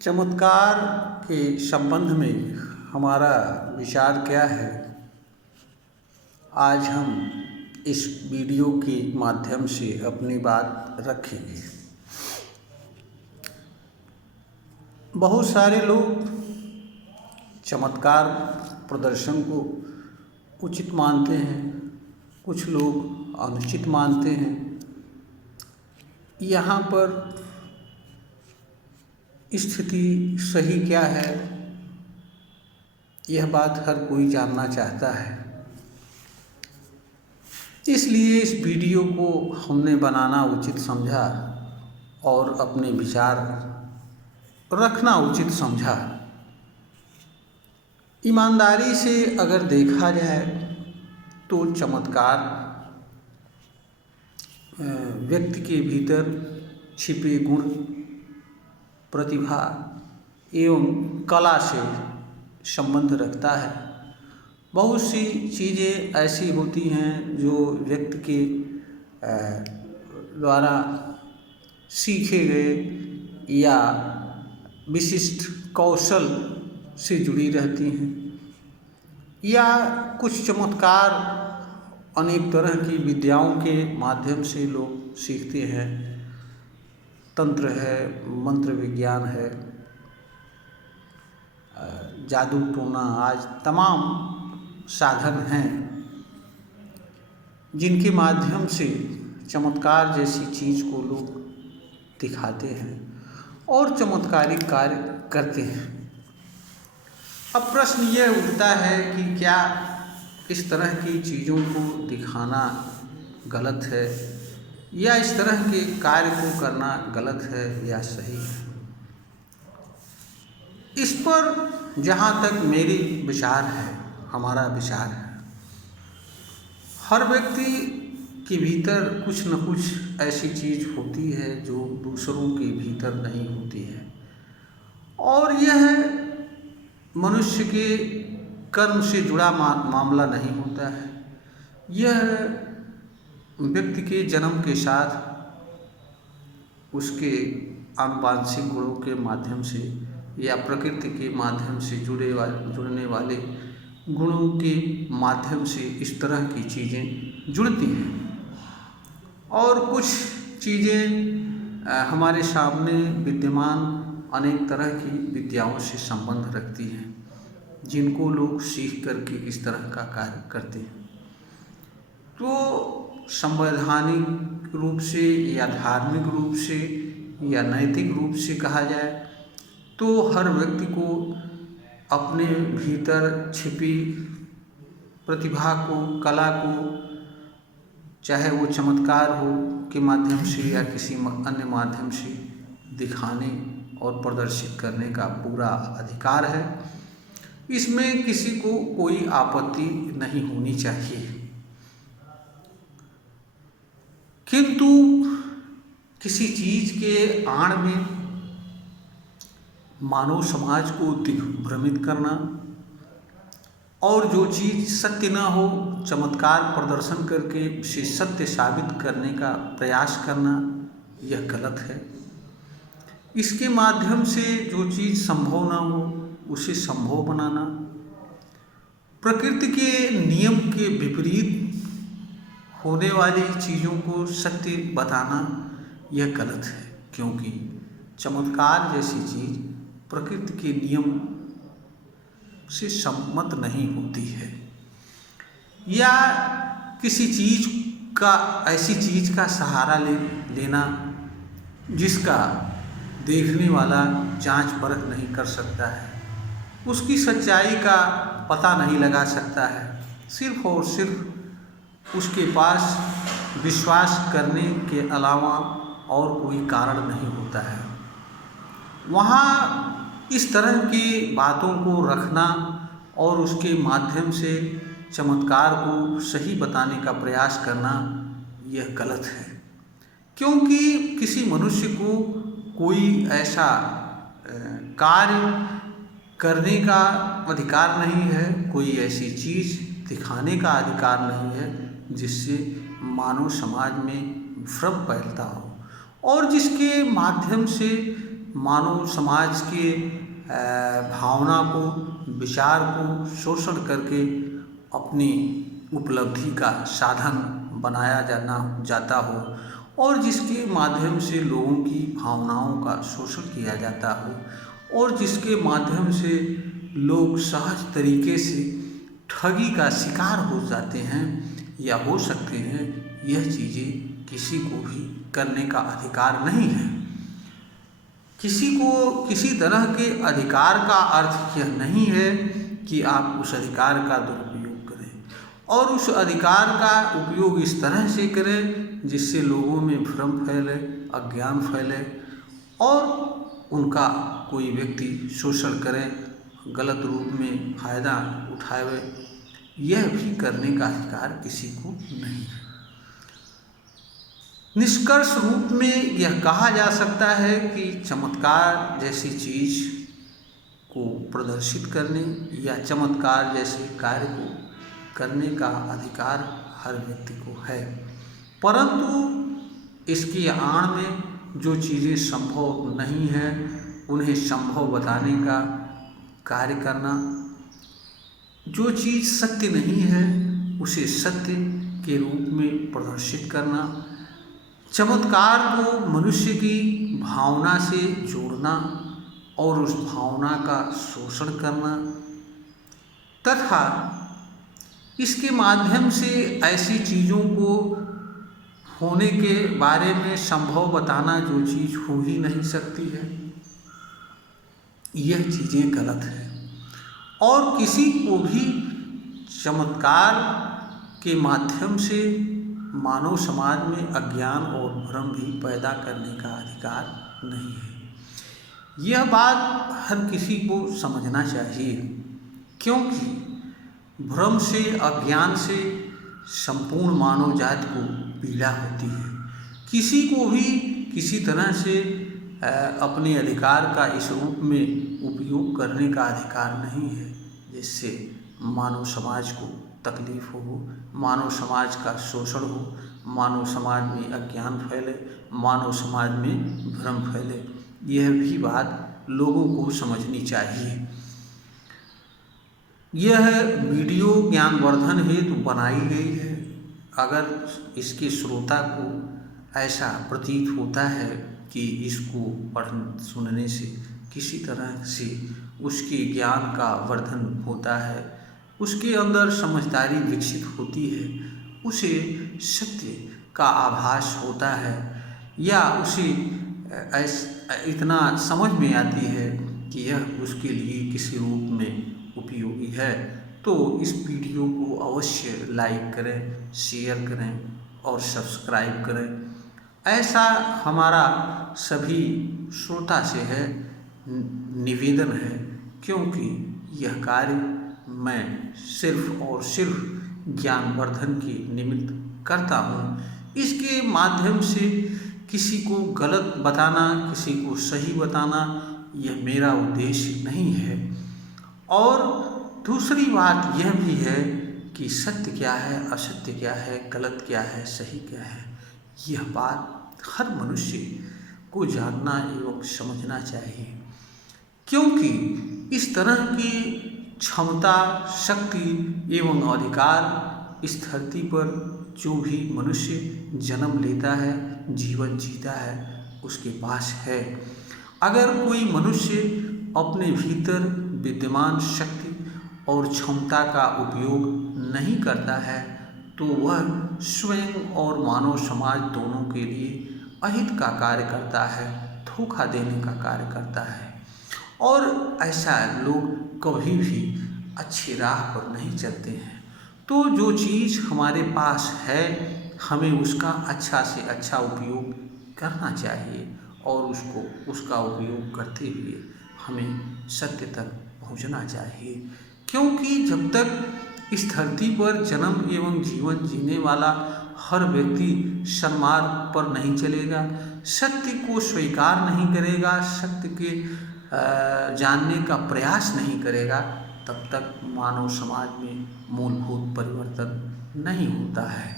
चमत्कार के संबंध में हमारा विचार क्या है, आज हम इस वीडियो के माध्यम से अपनी बात रखेंगे। बहुत सारे लोग चमत्कार प्रदर्शन को उचित मानते हैं, कुछ लोग अनुचित मानते हैं। यहाँ पर स्थिति सही क्या है, यह बात हर कोई जानना चाहता है। इसलिए इस वीडियो को हमने बनाना उचित समझा और अपने विचार रखना उचित समझा। ईमानदारी से अगर देखा जाए तो चमत्कार व्यक्ति के भीतर छिपे गुण, प्रतिभा एवं कला से संबंध रखता है। बहुत सी चीज़ें ऐसी होती हैं जो व्यक्ति के द्वारा सीखे गए या विशिष्ट कौशल से जुड़ी रहती हैं, या कुछ चमत्कार अनेक तरह की विद्याओं के माध्यम से लोग सीखते हैं। तंत्र है, मंत्र विज्ञान है, जादू टोना, आज तमाम साधन हैं जिनके माध्यम से चमत्कार जैसी चीज़ को लोग दिखाते हैं और चमत्कारिक कार्य करते हैं। अब प्रश्न यह उठता है कि क्या इस तरह की चीज़ों को दिखाना गलत है, या इस तरह के कार्य को करना गलत है या सही है। इस पर जहाँ तक मेरी विचार है, हमारा विचार है, हर व्यक्ति के भीतर कुछ न कुछ ऐसी चीज़ होती है जो दूसरों के भीतर नहीं होती है, और यह मनुष्य के कर्म से जुड़ा मामला नहीं होता है। यह व्यक्ति के जन्म के साथ उसके आनुवांशिक गुणों के माध्यम से या प्रकृति के माध्यम से जुड़ने वाले गुणों के माध्यम से इस तरह की चीज़ें जुड़ती हैं, और कुछ चीज़ें हमारे सामने विद्यमान अनेक तरह की विद्याओं से संबंध रखती हैं, जिनको लोग सीख करके इस तरह का कार्य करते हैं। तो संवैधानिक रूप से या धार्मिक रूप से या नैतिक रूप से कहा जाए तो हर व्यक्ति को अपने भीतर छिपी प्रतिभा को, कला को, चाहे वो चमत्कार हो के माध्यम से या किसी अन्य माध्यम से दिखाने और प्रदर्शित करने का पूरा अधिकार है। इसमें किसी को कोई आपत्ति नहीं होनी चाहिए, किंतु किसी चीज़ के आड़ में मानव समाज को दिग्भ्रमित करना और जो चीज़ सत्य न हो चमत्कार प्रदर्शन करके उसे सत्य साबित करने का प्रयास करना, यह गलत है। इसके माध्यम से जो चीज़ संभव न हो उसे संभव बनाना, प्रकृति के नियम के विपरीत होने वाली चीज़ों को सत्य बताना, यह गलत है, क्योंकि चमत्कार जैसी चीज़ प्रकृति के नियम से सम्मत नहीं होती है, या किसी चीज़ का, ऐसी चीज़ का सहारा लेना जिसका देखने वाला जांच परख नहीं कर सकता है, उसकी सच्चाई का पता नहीं लगा सकता है, सिर्फ और सिर्फ उसके पास विश्वास करने के अलावा और कोई कारण नहीं होता है। वहाँ इस तरह की बातों को रखना और उसके माध्यम से चमत्कार को सही बताने का प्रयास करना, यह गलत है, क्योंकि किसी मनुष्य को कोई ऐसा कार्य करने का अधिकार नहीं है, कोई ऐसी चीज़ दिखाने का अधिकार नहीं है जिससे मानव समाज में भ्रम फैलता हो और जिसके माध्यम से मानव समाज के भावना को, विचार को शोषण करके अपनी उपलब्धि का साधन बनाया जाता हो, और जिसके माध्यम से लोगों की भावनाओं का शोषण किया जाता हो, और जिसके माध्यम से लोग सहज तरीके से ठगी का शिकार हो जाते हैं या हो सकते हैं। यह चीज़ें किसी को भी करने का अधिकार नहीं है। किसी को किसी तरह के अधिकार का अर्थ यह नहीं है कि आप उस अधिकार का दुरुपयोग करें, और उस अधिकार का उपयोग इस तरह से करें जिससे लोगों में भ्रम फैले, अज्ञान फैले, और उनका कोई व्यक्ति शोषण करे, गलत रूप में फायदा उठावे। यह भी करने का अधिकार किसी को नहीं है। निष्कर्ष रूप में यह कहा जा सकता है कि चमत्कार जैसी चीज को प्रदर्शित करने या चमत्कार जैसे कार्य को करने का अधिकार हर व्यक्ति को है, परंतु इसकी आड़ में जो चीज़ें संभव नहीं हैं उन्हें संभव बताने का कार्य करना, जो चीज़ सत्य नहीं है उसे सत्य के रूप में प्रदर्शित करना, चमत्कार को मनुष्य की भावना से जोड़ना और उस भावना का शोषण करना, तथा इसके माध्यम से ऐसी चीज़ों को होने के बारे में संभव बताना जो चीज़ हो ही नहीं सकती है, यह चीज़ें गलत है। और किसी को भी चमत्कार के माध्यम से मानव समाज में अज्ञान और भ्रम भी पैदा करने का अधिकार नहीं है। यह बात हर किसी को समझना चाहिए, क्योंकि भ्रम से, अज्ञान से संपूर्ण मानव जाति को पीड़ा होती है। किसी को भी किसी तरह से अपने अधिकार का इस रूप में उपयोग करने का अधिकार नहीं है जिससे मानव समाज को तकलीफ हो, मानव समाज का शोषण हो, मानव समाज में अज्ञान फैले, मानव समाज में भ्रम फैले। यह भी बात लोगों को समझनी चाहिए। यह वीडियो ज्ञानवर्धन हेतु बनाई गई है। अगर इसके श्रोता को ऐसा प्रतीत होता है कि इसको पढ़ने सुनने से किसी तरह से उसके ज्ञान का वर्धन होता है, उसके अंदर समझदारी विकसित होती है, उसे सत्य का आभास होता है, या उसे इतना समझ में आती है कि यह उसके लिए किसी रूप में उपयोगी है, तो इस वीडियो को अवश्य लाइक करें, शेयर करें और सब्सक्राइब करें। ऐसा हमारा सभी श्रोता से है निवेदन है, क्योंकि यह कार्य मैं सिर्फ और सिर्फ ज्ञानवर्धन के निमित्त करता हूँ। इसके माध्यम से किसी को गलत बताना, किसी को सही बताना, यह मेरा उद्देश्य नहीं है। और दूसरी बात यह भी है कि सत्य क्या है, असत्य क्या है, गलत क्या है, सही क्या है, यह बात हर मनुष्य को जानना एवं समझना चाहिए, क्योंकि इस तरह की क्षमता, शक्ति एवं अधिकार इस धरती पर जो भी मनुष्य जन्म लेता है, जीवन जीता है, उसके पास है। अगर कोई मनुष्य अपने भीतर विद्यमान शक्ति और क्षमता का उपयोग नहीं करता है तो वह स्वयं और मानव समाज दोनों के लिए अहित का कार्य करता है, धोखा देने का कार्य करता है, और ऐसा लोग कभी भी अच्छी राह पर नहीं चलते हैं। तो जो चीज़ हमारे पास है हमें उसका अच्छा से अच्छा उपयोग करना चाहिए, और उसका उपयोग करते हुए हमें सत्य तक पहुंचना चाहिए, क्योंकि जब तक इस धरती पर जन्म एवं जीवन जीने वाला हर व्यक्ति सन्मार्ग पर नहीं चलेगा, सत्य को स्वीकार नहीं करेगा, सत्य के जानने का प्रयास नहीं करेगा, तब तक मानव समाज में मूलभूत परिवर्तन नहीं होता है।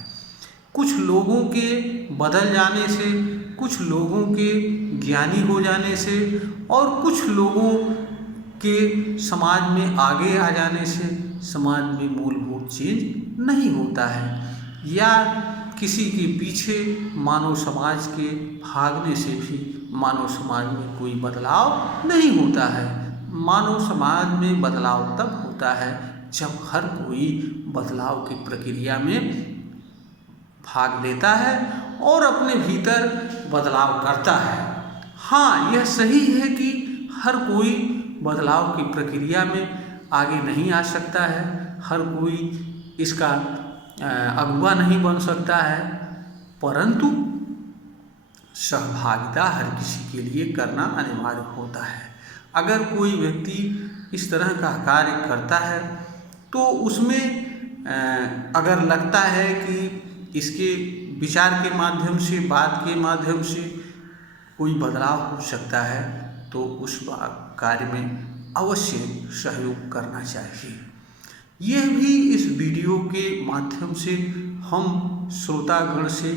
कुछ लोगों के बदल जाने से, कुछ लोगों के ज्ञानी हो जाने से और कुछ लोगों के समाज में आगे आ जाने से समाज में मूलभूत चेंज नहीं होता है, या किसी के पीछे मानव समाज के भागने से भी मानव समाज में कोई बदलाव नहीं होता है। मानव समाज में बदलाव तब होता है जब हर कोई बदलाव की प्रक्रिया में भाग लेता है और अपने भीतर बदलाव करता है। हाँ, यह सही है कि हर कोई बदलाव की प्रक्रिया में आगे नहीं आ सकता है, हर कोई इसका अगुवा नहीं बन सकता है, परंतु सहभागिता हर किसी के लिए करना अनिवार्य होता है। अगर कोई व्यक्ति इस तरह का कार्य करता है तो उसमें अगर लगता है कि इसके विचार के माध्यम से, बात के माध्यम से कोई बदलाव हो सकता है तो उस कार्य में अवश्य सहयोग करना चाहिए। यह भी इस वीडियो के माध्यम से हम श्रोतागण से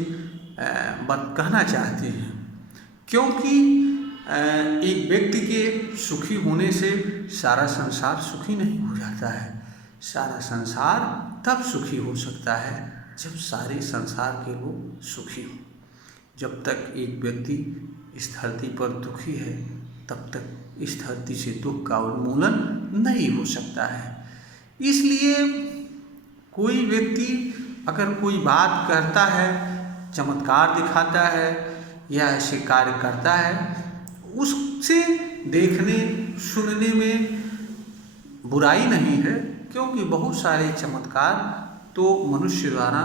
कहना चाहते हैं, क्योंकि एक व्यक्ति के सुखी होने से सारा संसार सुखी नहीं हो जाता है। सारा संसार तब सुखी हो सकता है जब सारे संसार के लोग सुखी हों। जब तक एक व्यक्ति इस धरती पर दुखी है तब तक इस धरती से दुख का उन्मूलन नहीं हो सकता है। इसलिए कोई व्यक्ति अगर कोई बात करता है, चमत्कार दिखाता है या ऐसे कार्य करता है, उससे देखने सुनने में बुराई नहीं है, क्योंकि बहुत सारे चमत्कार तो मनुष्य द्वारा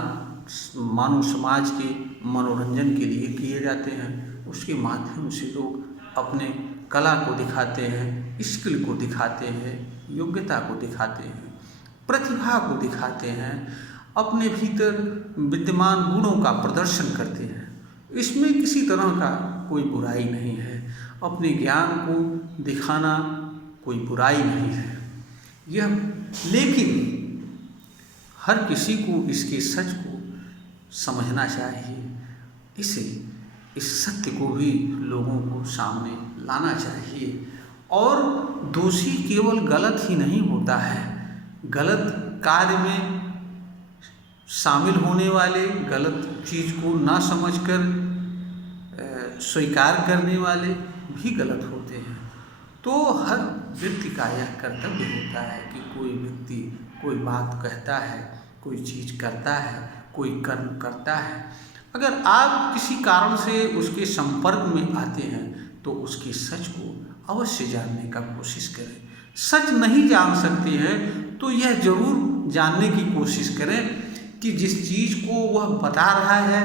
मानव समाज के मनोरंजन के लिए किए जाते हैं। उसके माध्यम से लोग अपने कला को दिखाते हैं, स्किल को दिखाते हैं, योग्यता को दिखाते हैं, प्रतिभा को दिखाते हैं, अपने भीतर विद्यमान गुणों का प्रदर्शन करते हैं। इसमें किसी तरह का कोई बुराई नहीं है। अपने ज्ञान को दिखाना कोई बुराई नहीं है यह, लेकिन हर किसी को इसके सच को समझना चाहिए। इस सत्य को भी लोगों को सामने लाना चाहिए। और दोषी केवल गलत ही नहीं होता है, गलत कार्य में शामिल होने वाले, गलत चीज़ को ना समझकर स्वीकार करने वाले भी गलत होते हैं। तो हर व्यक्ति का यह कर्तव्य होता है कि कोई व्यक्ति कोई बात कहता है, कोई चीज़ करता है, कोई कर्म करता है, अगर आप किसी कारण से उसके संपर्क में आते हैं तो उसकी सच को अवश्य जानने का कोशिश करें। सच नहीं जान सकते हैं तो यह जरूर जानने की कोशिश करें कि जिस चीज़ को वह बता रहा है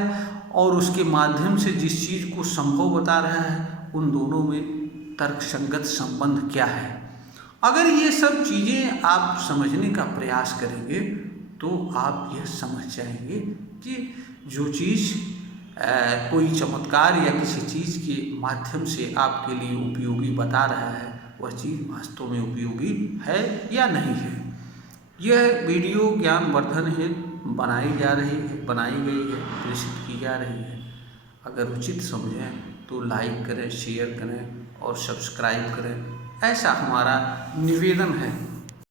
और उसके माध्यम से जिस चीज़ को संभव बता रहा है, उन दोनों में तर्कसंगत संबंध क्या है। अगर ये सब चीज़ें आप समझने का प्रयास करेंगे तो आप यह समझ जाएंगे कि जो चीज़ कोई चमत्कार या किसी चीज़ के माध्यम से आपके लिए उपयोगी बता रहा है, वह चीज़ वास्तव में उपयोगी है या नहीं है। यह वीडियो ज्ञानवर्धन हेतु बनाई गई है, प्रेषित की जा रही है। अगर उचित समझें तो लाइक करें, शेयर करें और सब्सक्राइब करें, ऐसा हमारा निवेदन है।